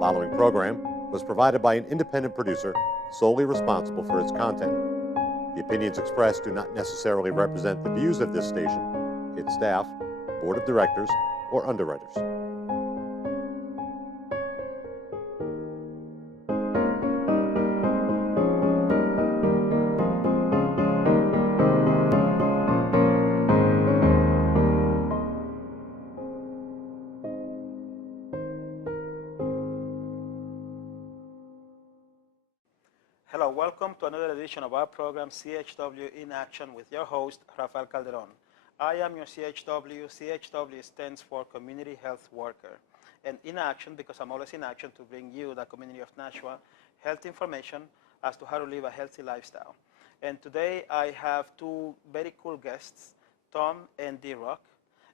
following program was provided by an independent producer solely responsible for its content. The opinions expressed do not necessarily represent the views of this station, its staff, board of directors, or underwriters. Hello, welcome to another edition of our program, CHW in Action, with your host, Rafael Calderon. I am your CHW. CHW stands for Community Health Worker. And in action, because I'm always in action to bring you, the community of Nashua, health information as to how to live a healthy lifestyle. And today I have two very cool guests, Tom and D-Rock,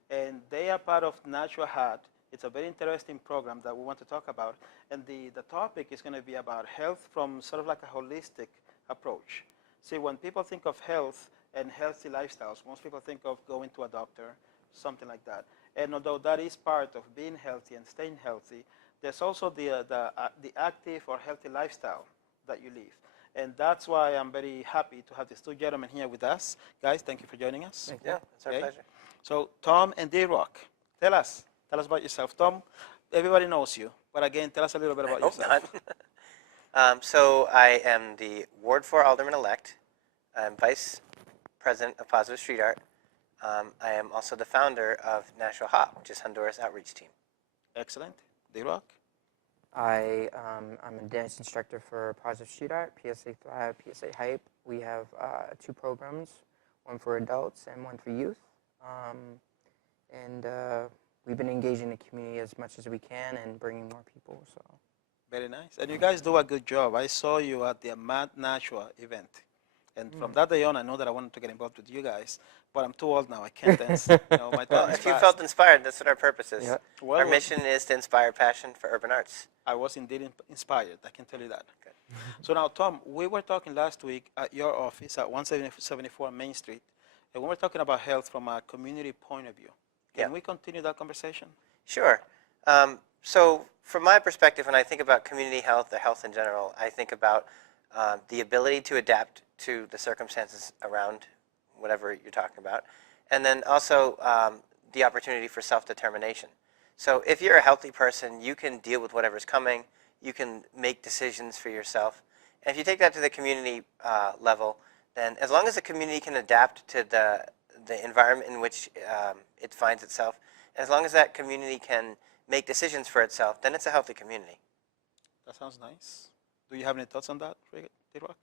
and they are part of Nashua Hat. It's a very interesting program that we want to talk about. And the topic is going to be about health from sort of like a holistic approach. See, when people think of health and healthy lifestyles, most people think of going to a doctor, something like that. And although that is part of being healthy and staying healthy, there's also the active or healthy lifestyle that you live. And that's why I'm very happy to have these two gentlemen here with us. Guys, thank you for joining us. Thank you. Yeah, it's our pleasure. So Tom and D-Rock, tell us about yourself. Tom, everybody knows you, but again, tell us a little bit about yourself. So I am the Ward 4 Alderman-elect. I'm Vice President of Positive Street Art. I am also the founder of Nashua Hat, which is Honduras Outreach Team. Excellent. D-Rock? I'm a dance instructor for Positive Street Art, PSA Thrive, PSA Hype. We have two programs, one for adults and one for youth. We've been engaging the community as much as we can and bringing more people. So, very nice. And you guys do a good job. I saw you at the Mad Nashua event. And from that day on, I know that I wanted to get involved with you guys, but I'm too old now. I can't dance. My time is if you fast. felt inspired, that's what our purpose is. Yeah. Our mission is to inspire passion for urban arts. I was indeed inspired. I can tell you that. Okay. So now, Tom, we were talking last week at your office at 174 Main Street, and we were talking about health from a community point of view. Can we continue that conversation? Sure. So from my perspective, when I think about community health or health in general, I think about the ability to adapt to the circumstances around whatever you're talking about, and then also the opportunity for self-determination. So if you're a healthy person, you can deal with whatever's coming. You can make decisions for yourself. And if you take that to the community level, then as long as the community can adapt to the environment in which it finds itself, and as long as that community can make decisions for itself, then it's a healthy community. That sounds nice. Do you have any thoughts on that, D-Rock?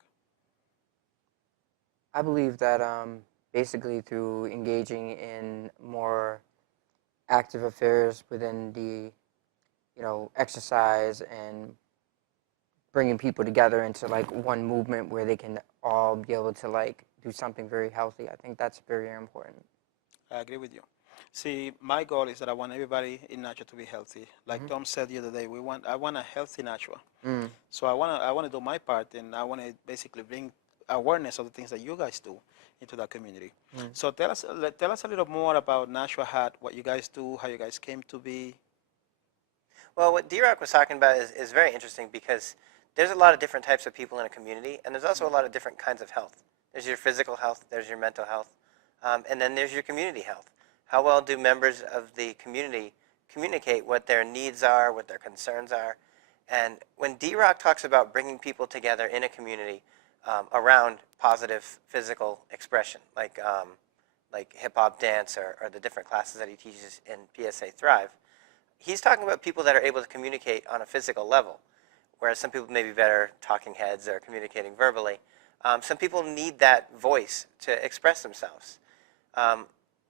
I believe that basically through engaging in more active affairs within the, exercise and bringing people together into like one movement where they can all be able to like do something very healthy. I think that's very important. I agree with you. See, my goal is that I want everybody in Nashua to be healthy. Like Tom said the other day, I want a healthy Nashua. So I want to do my part, and I want to basically bring awareness of the things that you guys do into that community. So tell us a little more about Nashua Hat, what you guys do, how you guys came to be. Well, what D-Rock was talking about is very interesting because there's a lot of different types of people in a community, and there's also a lot of different kinds of health. There's your physical health, there's your mental health, and then there's your community health. How well do members of the community communicate what their needs are, what their concerns are? And when D-Rock talks about bringing people together in a community around positive physical expression, like hip-hop dance or the different classes that he teaches in PSA Thrive, he's talking about people that are able to communicate on a physical level, whereas some people may be better talking heads or communicating verbally. Some people need that voice to express themselves.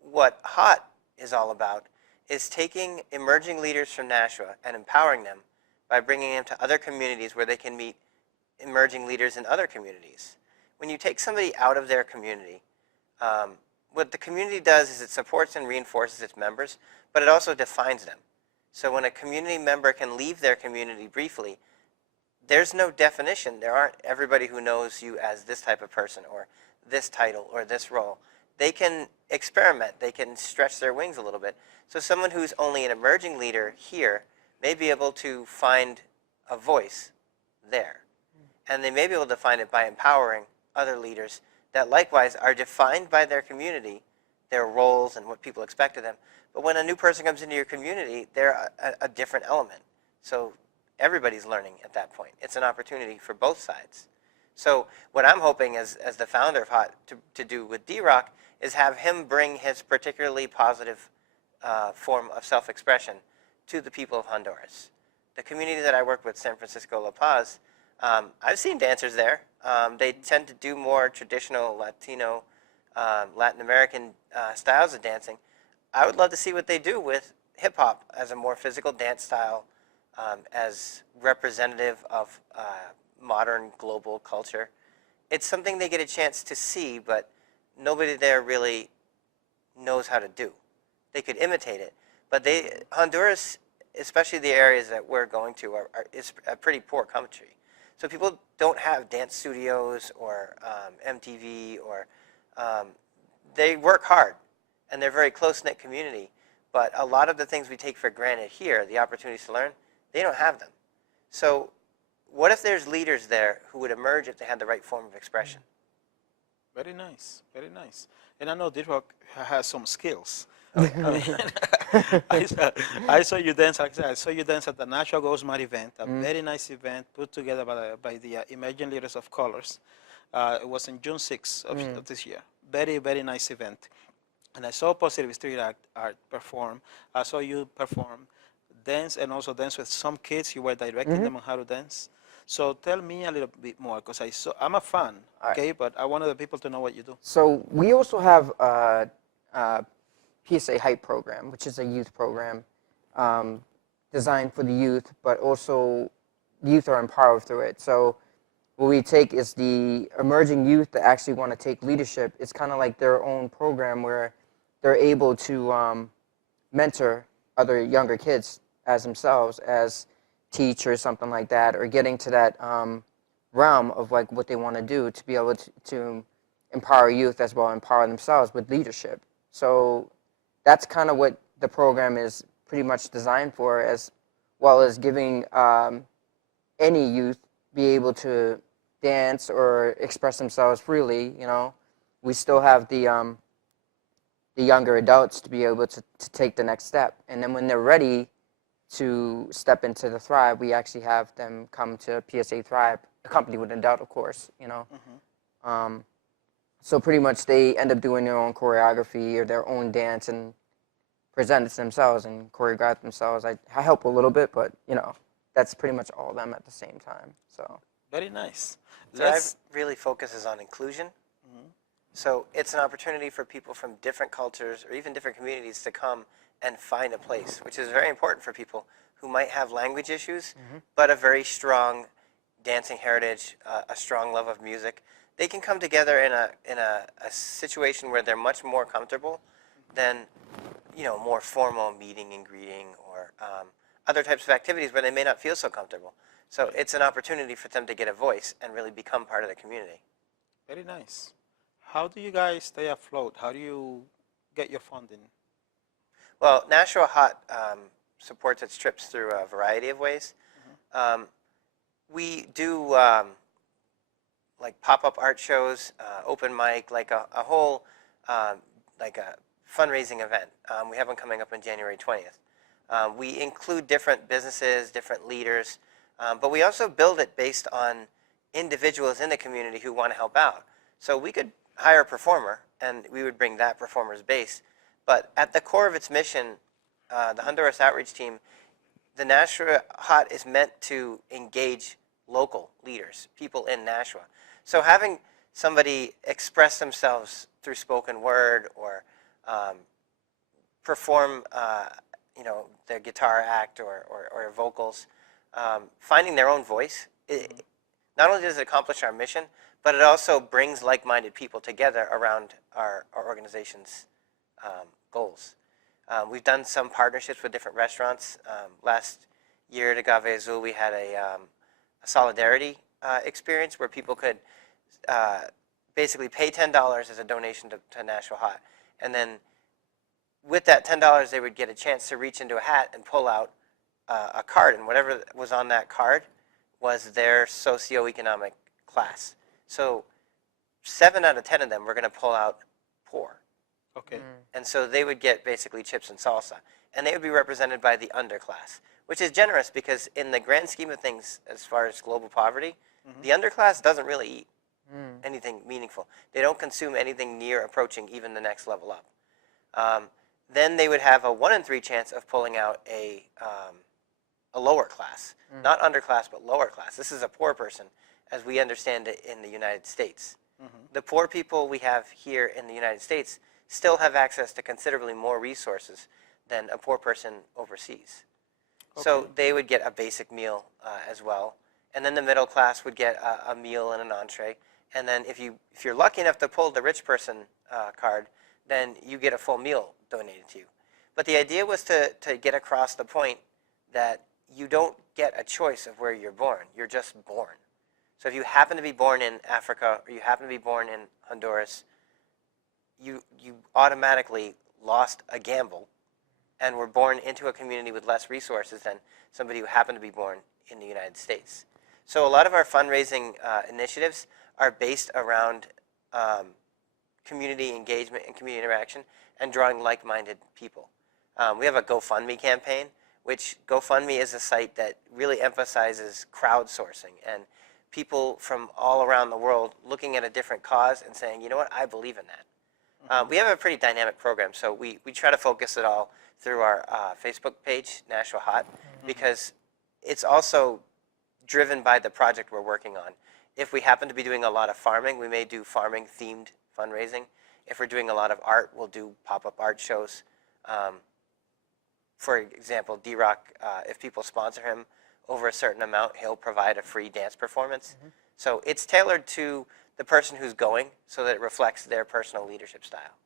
What HOT is all about is taking emerging leaders from Nashua and empowering them by bringing them to other communities where they can meet emerging leaders in other communities. When you take somebody out of their community, what the community does is it supports and reinforces its members, but it also defines them. So when a community member can leave their community briefly, there's no definition. There aren't everybody who knows you as this type of person or this title or this role. They can experiment. They can stretch their wings a little bit. So someone who's only an emerging leader here may be able to find a voice there. And they may be able to find it by empowering other leaders that likewise are defined by their community, their roles and what people expect of them. But when a new person comes into your community, they're a different element. So everybody's learning at that point. It's an opportunity for both sides. So what I'm hoping as the founder of HOT to do with D-Rock is have him bring his particularly positive form of self-expression to the people of Honduras. The community that I work with, San Francisco La Paz, I've seen dancers there. They tend to do more traditional Latino, Latin American styles of dancing. I would love to see what they do with hip-hop as a more physical dance style, as representative of modern global culture. It's something they get a chance to see, but nobody there really knows how to do. They could imitate it, but Honduras, especially the areas that we're going to, is a pretty poor country. So people don't have dance studios or MTV, or they work hard, and they're a very close-knit community. But a lot of the things we take for granted here, the opportunities to learn, they don't have them. So what if there's leaders there who would emerge if they had the right form of expression? Very nice, very nice. And I know D-Rock has some skills. Oh, yeah. I mean, I saw you dance. Like I said, I saw you dance at the Nashua Ghost Mart event, a very nice event put together by the Emerging Leaders of Colors. It was on June 6th of this year. Very, very nice event. And I saw Positive Street Art perform. I saw you perform, dance, and also dance with some kids. You were directing them on how to dance. So tell me a little bit more, because I'm a fan, okay? But I wanted the people to know what you do. So we also have a PSA Hype program, which is a youth program designed for the youth, but also youth are empowered through it. So what we take is the emerging youth that actually want to take leadership. It's kind of like their own program where they're able to mentor other younger kids as themselves, as teach or something like that, or getting to that realm of like what they want to do to be able to empower youth as well, empower themselves with leadership. So that's kind of what the program is pretty much designed for, as well as giving any youth be able to dance or express themselves freely. You know, we still have the younger adults to be able to take the next step, and then when they're ready to step into the Thrive, we actually have them come to PSA Thrive, accompanied with an adult, of course. You know, so pretty much they end up doing their own choreography or their own dance and present it to themselves and choreograph themselves. I help a little bit, but you know, that's pretty much all of them at the same time. So very nice. Thrive really focuses on inclusion. So it's an opportunity for people from different cultures or even different communities to come and find a place, which is very important for people who might have language issues, but a very strong dancing heritage, a strong love of music. They can come together in a situation where they're much more comfortable than, you know, more formal meeting and greeting or other types of activities where they may not feel so comfortable. So it's an opportunity for them to get a voice and really become part of the community. Very nice. How do you guys stay afloat? How do you get your funding? Well, Nashua HOT supports its trips through a variety of ways. We do like pop-up art shows, open mic, like a whole like a fundraising event. We have one coming up on January 20th. We include different businesses, different leaders, but we also build it based on individuals in the community who want to help out. So we could hire a performer, and we would bring that performer's base. But at the core of its mission, the Honduras Outreach Team, the Nashua HOT is meant to engage local leaders, people in Nashua. So having somebody express themselves through spoken word or perform, you know, their guitar act or vocals, finding their own voice, not only does it accomplish our mission, but it also brings like-minded people together around our organization's goals. We've done some partnerships with different restaurants. Last year at Agave Azul, we had a solidarity experience where people could basically pay $10 as a donation to Nashua HOT. And then with that $10, they would get a chance to reach into a hat and pull out a card. And whatever was on that card was their socioeconomic class. So 7 out of 10 of them were going to pull out poor. Okay. And so they would get basically chips and salsa. And they would be represented by the underclass, which is generous because in the grand scheme of things, as far as global poverty, the underclass doesn't really eat anything meaningful. They don't consume anything near approaching even the next level up. Then they would have a 1 in 3 chance of pulling out a lower class, not underclass, but lower class. This is a poor person, as we understand it in the United States. The poor people we have here in the United States still have access to considerably more resources than a poor person overseas. So they would get a basic meal as well. And then the middle class would get a meal and an entree. And then if you're lucky enough to pull the rich person card, then you get a full meal donated to you. But the idea was to get across the point that you don't get a choice of where you're born. You're just born. So if you happen to be born in Africa or you happen to be born in Honduras, you automatically lost a gamble and were born into a community with less resources than somebody who happened to be born in the United States. So a lot of our fundraising initiatives are based around community engagement and community interaction and drawing like-minded people. We have a GoFundMe campaign, which GoFundMe is a site that really emphasizes crowdsourcing and people from all around the world looking at a different cause and saying, you know what, I believe in that. We have a pretty dynamic program, so we try to focus it all through our Facebook page, Nashua Hot, because it's also driven by the project we're working on. If we happen to be doing a lot of farming, we may do farming-themed fundraising. If we're doing a lot of art, we'll do pop-up art shows. For example, D-Rock, if people sponsor him over a certain amount, he'll provide a free dance performance. So it's tailored to the person who's going so that it reflects their personal leadership style.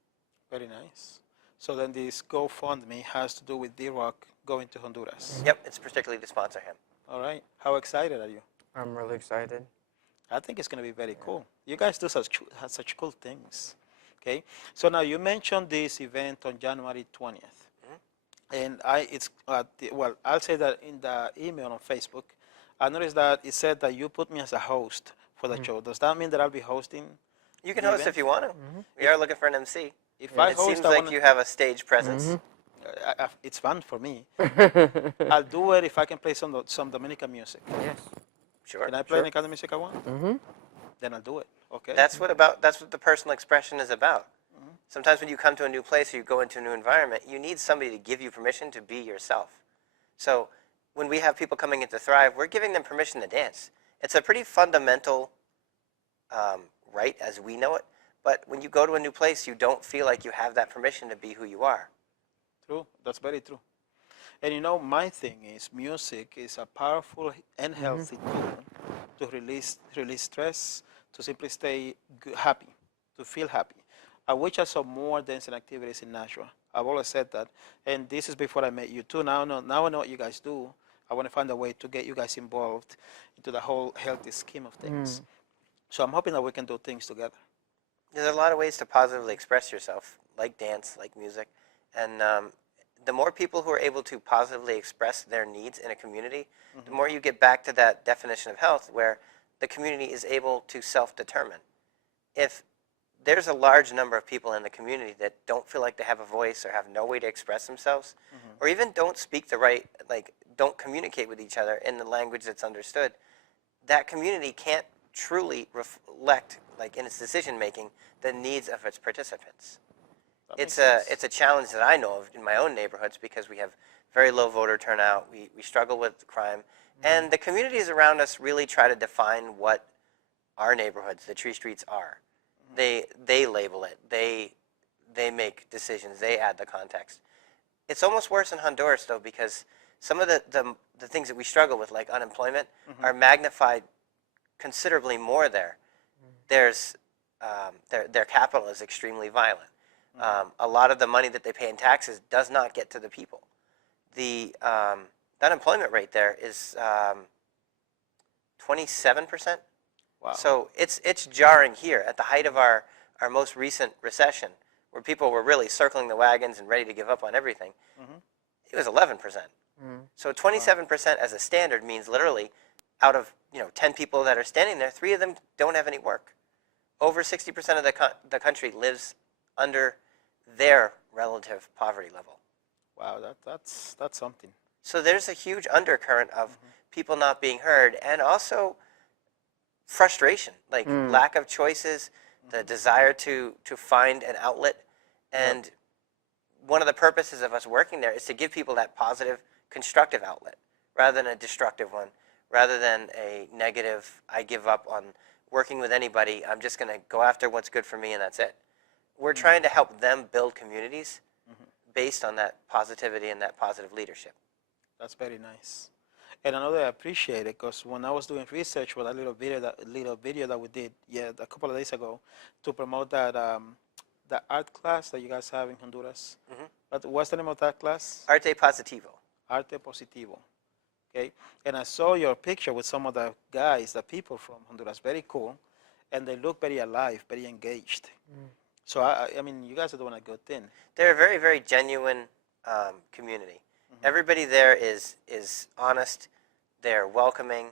Very nice. So then this GoFundMe has to do with D-Rock going to Honduras. Yep, it's particularly to sponsor him. All right. How excited are you? I'm really excited. I think it's going to be very cool. You guys do such cool things. Okay. So now you mentioned this event on January 20th. And I'll say that in the email on Facebook, I noticed that it said that you put me as a host for the show. Does that mean that I'll be hosting? You can host if you want to. We are looking for an MC. If I It host, seems like you have a stage presence. it's fun for me. I'll do it if I can play some Dominican music. Yes. Sure. Can I play any kind of music I want? Then I'll do it. Okay. That's what the personal expression is about. Sometimes when you come to a new place or you go into a new environment, you need somebody to give you permission to be yourself. So when we have people coming into Thrive, we're giving them permission to dance. It's a pretty fundamental right as we know it. But when you go to a new place, you don't feel like you have that permission to be who you are. True. That's very true. And you know, my thing is music is a powerful and healthy tool to release stress, to simply stay happy, to feel happy. I wish I saw more dancing activities in Nashua. I've always said that. And this is before I met you too. Now I know what you guys do. I want to find a way to get you guys involved into the whole healthy scheme of things. So I'm hoping that we can do things together. There's a lot of ways to positively express yourself, like dance, like music. And the more people who are able to positively express their needs in a community, the more you get back to that definition of health where the community is able to self-determine. If there's a large number of people in the community that don't feel like they have a voice or have no way to express themselves, or even don't speak the right, don't communicate with each other in the language that's understood, that community can't truly reflect, in its decision-making, the needs of its participants. It's a challenge that I know of in my own neighborhoods because we have very low voter turnout, we struggle with crime, and the communities around us really try to define what our neighborhoods, the tree streets, are. They label it. They make decisions. They add the context. It's almost worse in Honduras, though, because some of the things that we struggle with, like unemployment, are magnified considerably more there. There's their capital is extremely violent. A lot of the money that they pay in taxes does not get to the people. The unemployment rate there is 27%. Wow. So it's jarring here at the height of our most recent recession, where people were really circling the wagons and ready to give up on everything. It was 11%. So 27% as a standard means literally out of 10 people that are standing there, 3 of them don't have any work. Over 60% of the country lives under their relative poverty level. Wow, that's something. So there's a huge undercurrent of people not being heard, and also frustration, like lack of choices, the desire to find an outlet. And one of the purposes of us working there is to give people that positive, constructive outlet, rather than a destructive one, rather than a negative, I give up on working with anybody, I'm just going to go after what's good for me and that's it. We're trying to help them build communities based on that positivity and that positive leadership. That's very nice. And another I appreciate it because when I was doing research for that little video that we did a couple of days ago to promote that that art class that you guys have in Honduras. But what's the name of that class? Arte Positivo. Arte Positivo. Okay. And I saw your picture with some of the guys, the people from Honduras. Very cool. And they look very alive, very engaged. So, I mean, you guys are doing a good thing. They're a very, very genuine community. Everybody there is honest. They're welcoming.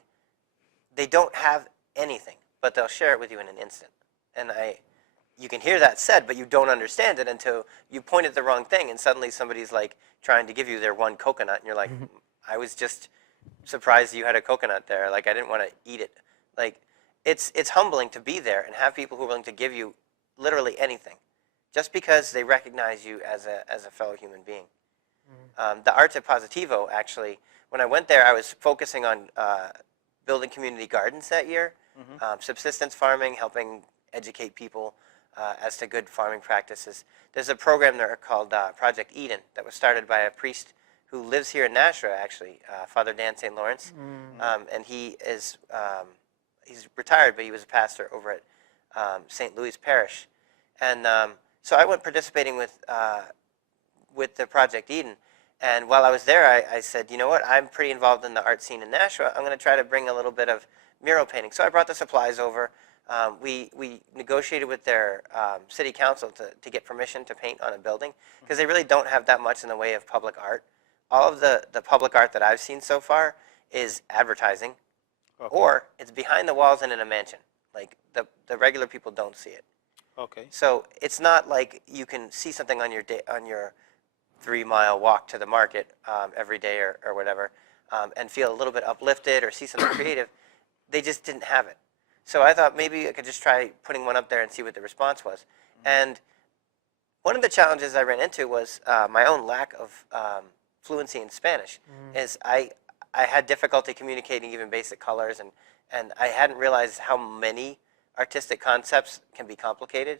They don't have anything, but they'll share it with you in an instant. And you can hear that said, but you don't understand it until you point at the wrong thing, and suddenly somebody's like trying to give you their one coconut, and you're like, I was just surprised you had a coconut there. Like, I didn't want to eat it. Like, it's humbling to be there and have people who are willing to give you literally anything, just because they recognize you as a fellow human being. The Arte Positivo, actually, when I went there, I was focusing on building community gardens that year, subsistence farming, helping educate people as to good farming practices. There's a program there called Project Eden that was started by a priest who lives here in Nashua, actually, Father Dan St. Lawrence, and he's retired, but he was a pastor over at St. Louis Parish. And so I went participating with the Project Eden. And while I was there, I said, you know what, I'm pretty involved in the art scene in Nashua. I'm going to try to bring a little bit of mural painting. So I brought the supplies over. We negotiated with their city council to get permission to paint on a building, because they really don't have that much in the way of public art. All of the public art that I've seen so far is advertising, or it's behind the walls and in a mansion. Like, the regular people don't see it. Okay. So it's not like you can see something on your 3-mile walk to the market every day or whatever, and feel a little bit uplifted or see something creative. They just didn't have it. So I thought maybe I could just try putting one up there and see what the response was. And one of the challenges I ran into was my own lack of fluency in Spanish. Is I had difficulty communicating even basic colors, and I hadn't realized how many artistic concepts can be complicated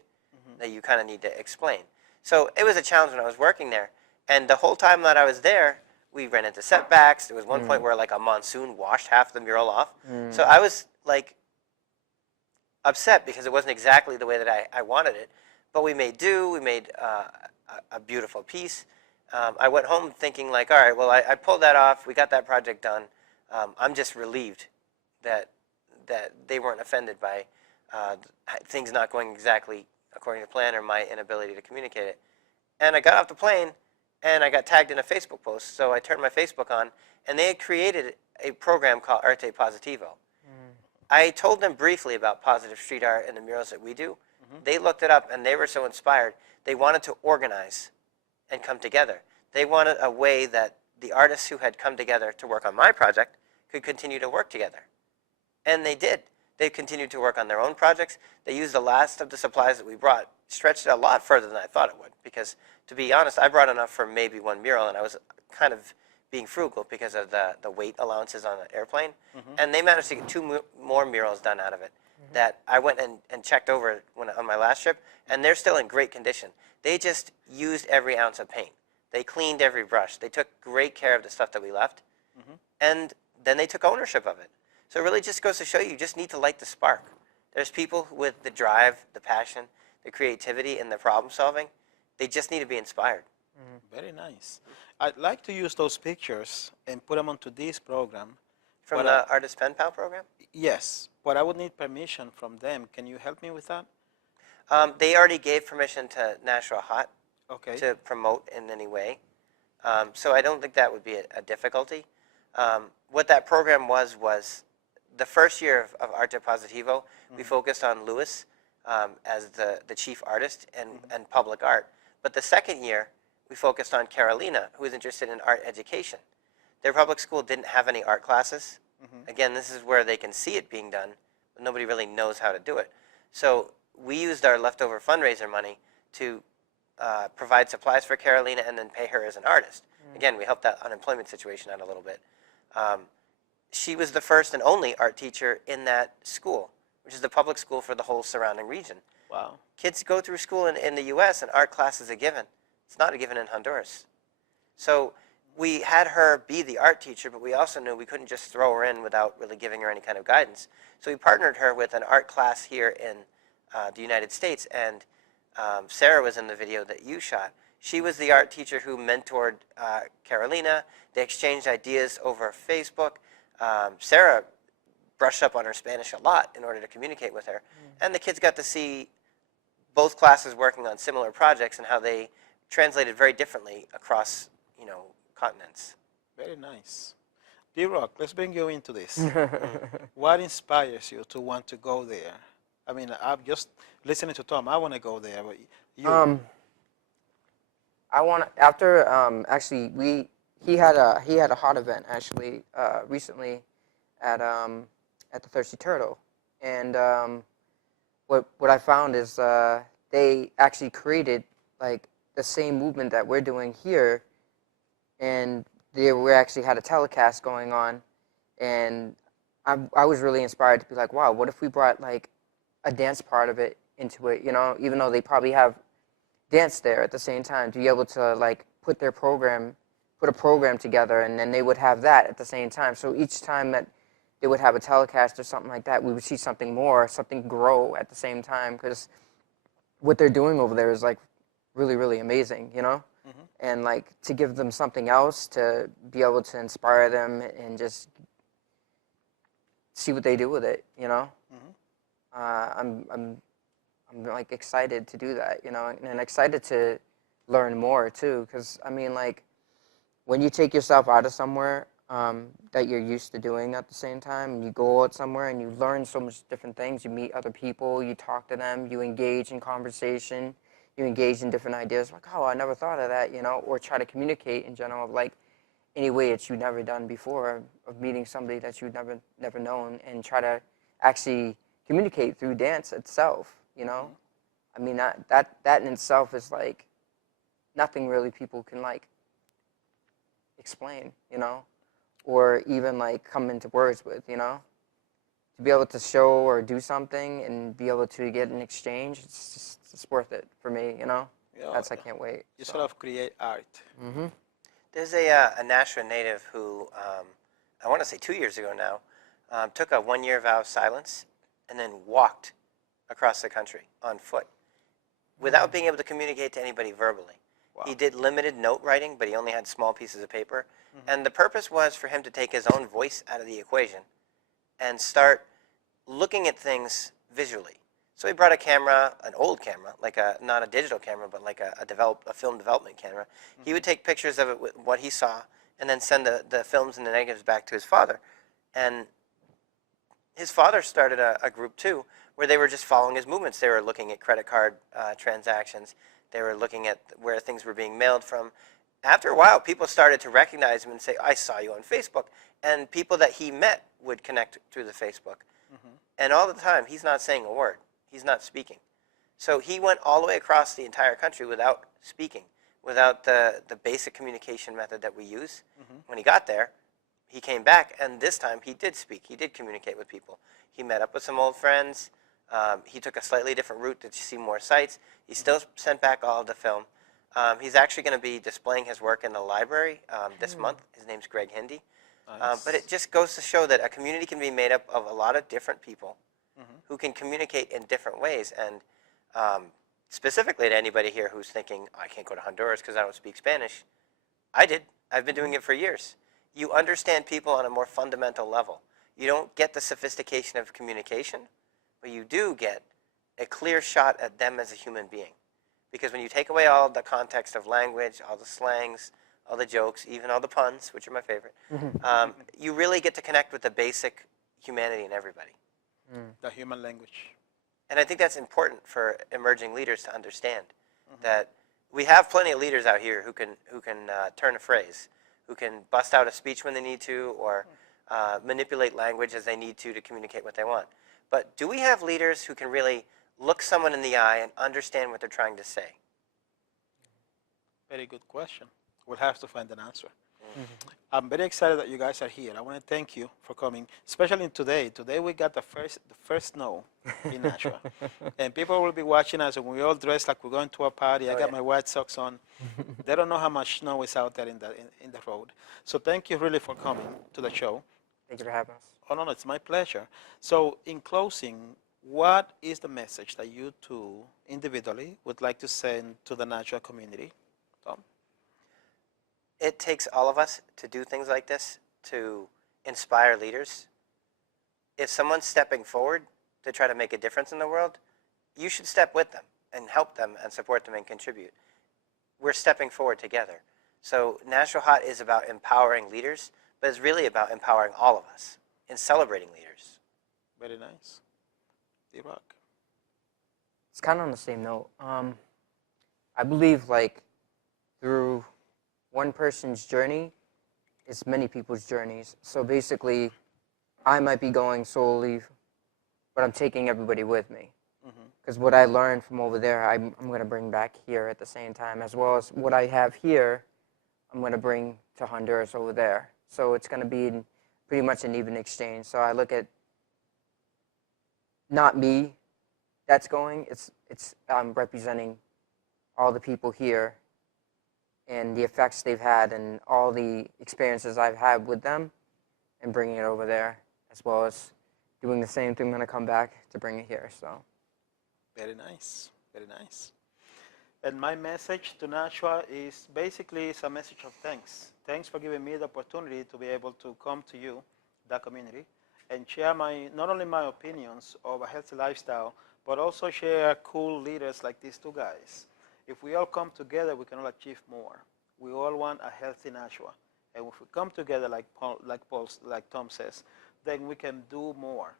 that you kind of need to explain. So it was a challenge when I was working there. And the whole time that I was there, we ran into setbacks. There was one point where like a monsoon washed half the mural off. So I was like upset because it wasn't exactly the way that I wanted it. But we made do. We made a beautiful piece. I went home thinking like, all right, well, I pulled that off. We got that project done. I'm just relieved that they weren't offended by things not going exactly according to plan or my inability to communicate it. And I got off the plane, and I got tagged in a Facebook post. So I turned my Facebook on, and they had created a program called Arte Positivo. I told them briefly about positive street art and the murals that we do. They looked it up, and they were so inspired. They wanted to organize and come together. They wanted a way that the artists who had come together to work on my project could continue to work together. And they did. They continued to work on their own projects. They used the last of the supplies that we brought, stretched it a lot further than I thought it would, because to be honest, I brought enough for maybe one mural, and I was kind of being frugal because of the weight allowances on the airplane. And they managed to get 2 more murals done out of it that I went and checked over on my last trip, and they're still in great condition. They just used every ounce of paint. They cleaned every brush. They took great care of the stuff that we left, and then they took ownership of it. So it really just goes to show you just need to light the spark. There's people with the drive, the passion, the creativity, and the problem solving. They just need to be inspired. Very nice. I'd like to use those pictures and put them onto this program. From the Artist Pen Pal program? Yes, but I would need permission from them. Can you help me with that? They already gave permission to Nashua Hot to promote in any way. So I don't think that would be a difficulty. What that program was the first year of Arte Positivo, we focused on Luis as the chief artist and public art. But the second year, we focused on Carolina, who was interested in art education. Their public school didn't have any art classes. Again, this is where they can see it being done, but nobody really knows how to do it. So we used our leftover fundraiser money to provide supplies for Carolina and then pay her as an artist. Again, we helped that unemployment situation out a little bit. She was the first and only art teacher in that school, which is the public school for the whole surrounding region. Wow. Kids go through school in the U.S. and art class is a given. It's not a given in Honduras. So we had her be the art teacher, but we also knew we couldn't just throw her in without really giving her any kind of guidance. So we partnered her with an art class here in the United States, and Sarah was in the video that you shot. She was the art teacher who mentored Carolina. They exchanged ideas over Facebook. Sarah brushed up on her Spanish a lot in order to communicate with her. And the kids got to see both classes working on similar projects and how they translated very differently across, continents. Very nice. D-Rock, let's bring you into this. What inspires you to want to go there? I mean, I'm just listening to Tom. I want to go there, but you. I want to, after actually he had a hot event actually recently at the Thirsty Turtle, and what I found is they actually created like the same movement that we're doing here, and we actually had a telecast going on, and I was really inspired to be like, wow, what if we brought like a dance part of it into it, even though they probably have dance there at the same time, to be able to like put a program together, and then they would have that at the same time. So each time that they would have a telecast or something like that, we would see something grow at the same time, because what they're doing over there is like really, really amazing, and like to give them something else to be able to inspire them and just see what they do with it, I'm like excited to do that, and excited to learn more too, because I mean, like when you take yourself out of somewhere that you're used to doing at the same time, and you go out somewhere and you learn so much different things, you meet other people, you talk to them, you engage in conversation, you engage in different ideas, like, oh, I never thought of that, or try to communicate in general, of like any way that you've never done before, of meeting somebody that you've never known, and try to actually communicate through dance itself, I mean, that in itself is like nothing really people can like explain, or even like come into words with, to be able to show or do something and be able to get an exchange, it's worth it for me, Yeah, I can't wait. You sort of create art. There's a Nashua native who, I want to say 2 years ago now, took a 1-year vow of silence and then walked across the country on foot without being able to communicate to anybody verbally. Wow. He did limited note writing, but he only had small pieces of paper. And the purpose was for him to take his own voice out of the equation and start looking at things visually. So he brought a camera, an old camera, like not a digital camera, but like a film development camera. He would take pictures of it with what he saw and then send the films and the negatives back to his father. And his father started a group too, where they were just following his movements. They were looking at credit card transactions. They were looking at where things were being mailed from. After a while, people started to recognize him and say, I saw you on Facebook. And people that he met would connect through the Facebook. And all the time, he's not saying a word. He's not speaking. So he went all the way across the entire country without speaking, without the basic communication method that we use. When he got there, he came back, and this time he did speak. He did communicate with people. He met up with some old friends. He took a slightly different route to see more sites. He still sent back all of the film. He's actually going to be displaying his work in the library this month. His name's Greg Hindi. Nice. But it just goes to show that a community can be made up of a lot of different people who can communicate in different ways. And specifically to anybody here who's thinking, I can't go to Honduras because I don't speak Spanish. I did. I've been doing it for years. You understand people on a more fundamental level. You don't get the sophistication of communication, but you do get a clear shot at them as a human being. Because when you take away all the context of language, all the slangs, all the jokes, even all the puns, which are my favorite, you really get to connect with the basic humanity in everybody. The human language. And I think that's important for emerging leaders to understand that we have plenty of leaders out here who can turn a phrase, who can bust out a speech when they need to, or manipulate language as they need to communicate what they want. But do we have leaders who can really look someone in the eye and understand what they're trying to say? Very good question. We'll have to find an answer. I'm very excited that you guys are here. I want to thank you for coming, especially today. Today we got the first snow in Nashua, and people will be watching us, and we all dressed like we're going to a party. I got my white socks on. They don't know how much snow is out there in the road. So thank you really for coming to the show. Thank you for having us. Oh no, it's my pleasure. So in closing, what is the message that you two individually would like to send to the Nashua community, Tom? It takes all of us to do things like this, to inspire leaders. If someone's stepping forward to try to make a difference in the world, you should step with them and help them and support them and contribute. We're stepping forward together. So Nashua Hot is about empowering leaders, but it's really about empowering all of us and celebrating leaders. Very nice. D-Rock. It's kind of on the same note. I believe like through one person's journey is many people's journeys. So basically, I might be going solely, but I'm taking everybody with me. Because what I learned from over there, I'm going to bring back here at the same time, as well as what I have here, I'm going to bring to Honduras over there. So it's going to be pretty much an even exchange. So I look at not me that's going, it's representing all the people here and the effects they've had and all the experiences I've had with them and bringing it over there, as well as doing the same thing. I'm going to come back to bring it here. So, very nice, very nice. And my message to Nashua is basically it's a message of thanks. Thanks for giving me the opportunity to be able to come to you, the community, and share not only my opinions of a healthy lifestyle, but also share cool leaders like these two guys. If we all come together, we can all achieve more. We all want a healthy Nashua. And if we come together, like Tom says, then we can do more.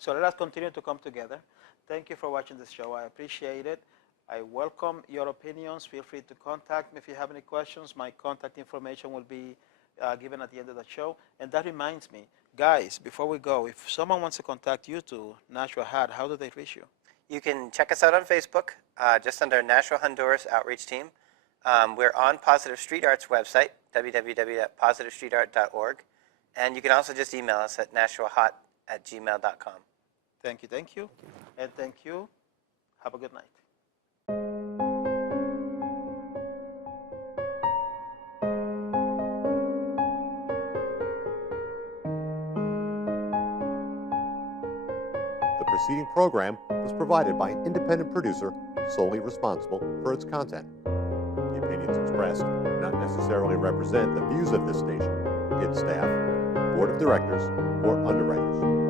So let us continue to come together. Thank you for watching this show. I appreciate it. I welcome your opinions. Feel free to contact me if you have any questions. My contact information will be given at the end of the show. And that reminds me, guys, before we go, if someone wants to contact you to Nashua Hat, how do they reach you? You can check us out on Facebook, just under Nashua Honduras Outreach Team. We're on Positive Street Art's website, www.positivestreetart.org. And you can also just email us at nashuahot@gmail.com. Thank you. And thank you. Have a good night. The preceding program was provided by an independent producer solely responsible for its content. The opinions expressed do not necessarily represent the views of this station, its staff, board of directors, or underwriters.